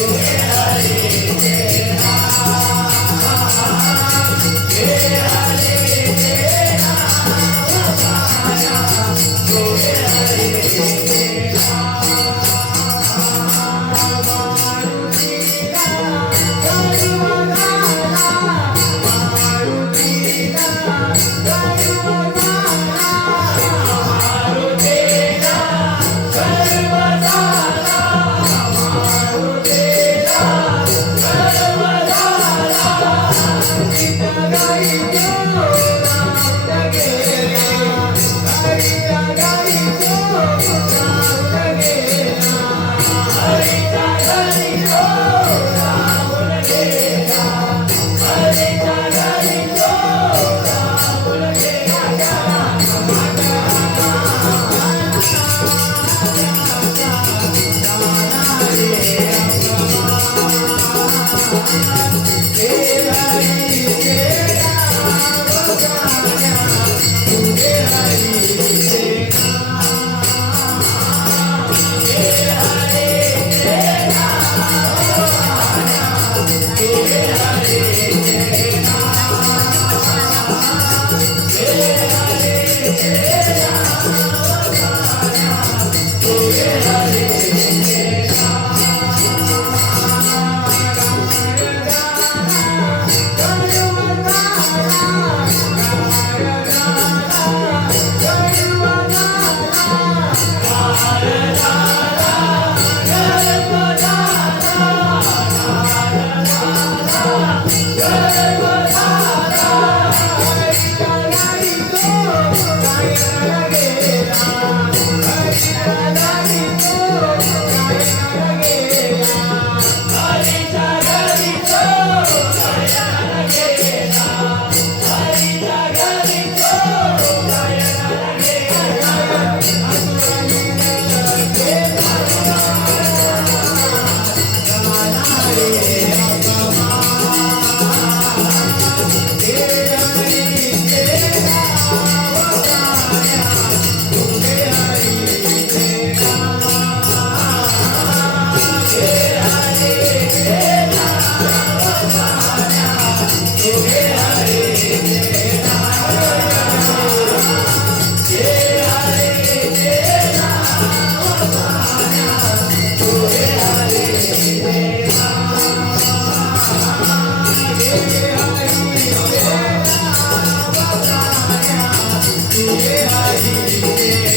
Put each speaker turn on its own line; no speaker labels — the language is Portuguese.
Yeah. Amen. Hare Hare